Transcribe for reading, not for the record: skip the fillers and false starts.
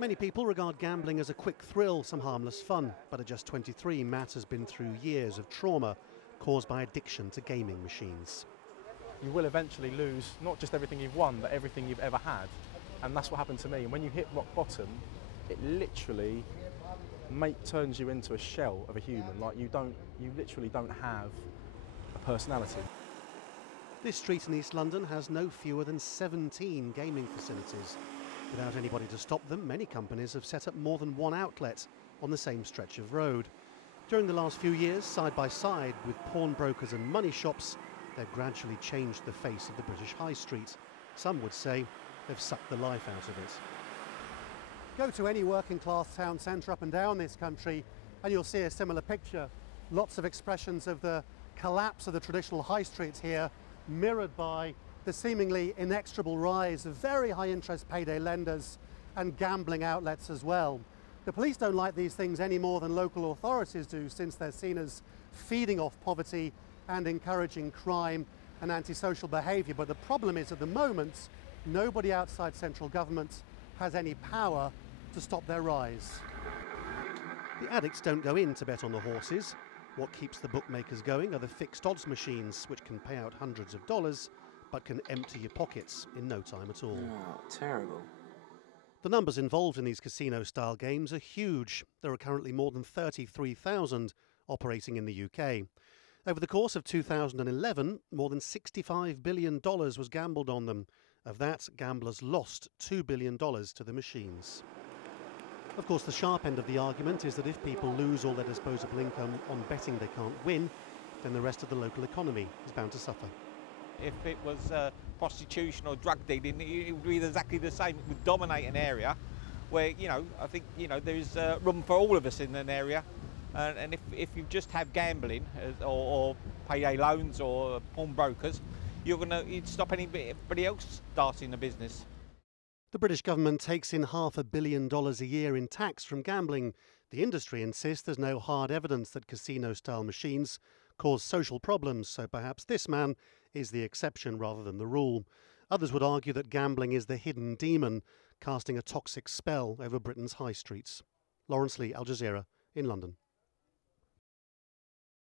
Many people regard gambling as a quick thrill, some harmless fun, but at just 23, Matt has been through years of trauma caused by addiction to gaming machines. You will eventually lose not just everything you've won, but everything you've ever had. And that's what happened to me. And when you hit rock bottom, it literally turns you into a shell of a human. Like you literally don't have a personality. This street in East London has no fewer than 17 gaming facilities. Without anybody to stop them, many companies have set up more than one outlet on the same stretch of road. During the last few years, side by side with pawnbrokers and money shops, they've gradually changed the face of the British high street. Some would say they've sucked the life out of it. Go to any working class town centre up and down this country and you'll see a similar picture. Lots of expressions of the collapse of the traditional high streets here, mirrored by the seemingly inexorable rise of very high interest payday lenders and gambling outlets as well. The police don't like these things any more than local authorities do, since they're seen as feeding off poverty and encouraging crime and antisocial behaviour. But the problem is, at the moment, nobody outside central government has any power to stop their rise. The addicts don't go in to bet on the horses. What keeps the bookmakers going are the fixed odds machines, which can pay out hundreds of dollars but can empty your pockets in no time at all. Oh, terrible. The numbers involved in these casino-style games are huge. There are currently more than 33,000 operating in the UK. Over the course of 2011, more than $65 billion was gambled on them. Of that, gamblers lost $2 billion to the machines. Of course, the sharp end of the argument is that if people lose all their disposable income on betting they can't win, then the rest of the local economy is bound to suffer. If it was prostitution or drug dealing, it would be exactly the same. It would dominate an area where, I think, there's room for all of us in an area. And if you just have gambling or payday loans or pawnbrokers, you'd stop anybody else starting a business. The British government takes in $500 million a year in tax from gambling. The industry insists there's no hard evidence that casino-style machines cause social problems, so perhaps this man is the exception rather than the rule. Others would argue that gambling is the hidden demon, casting a toxic spell over Britain's high streets. Lawrence Lee, Al Jazeera, in London.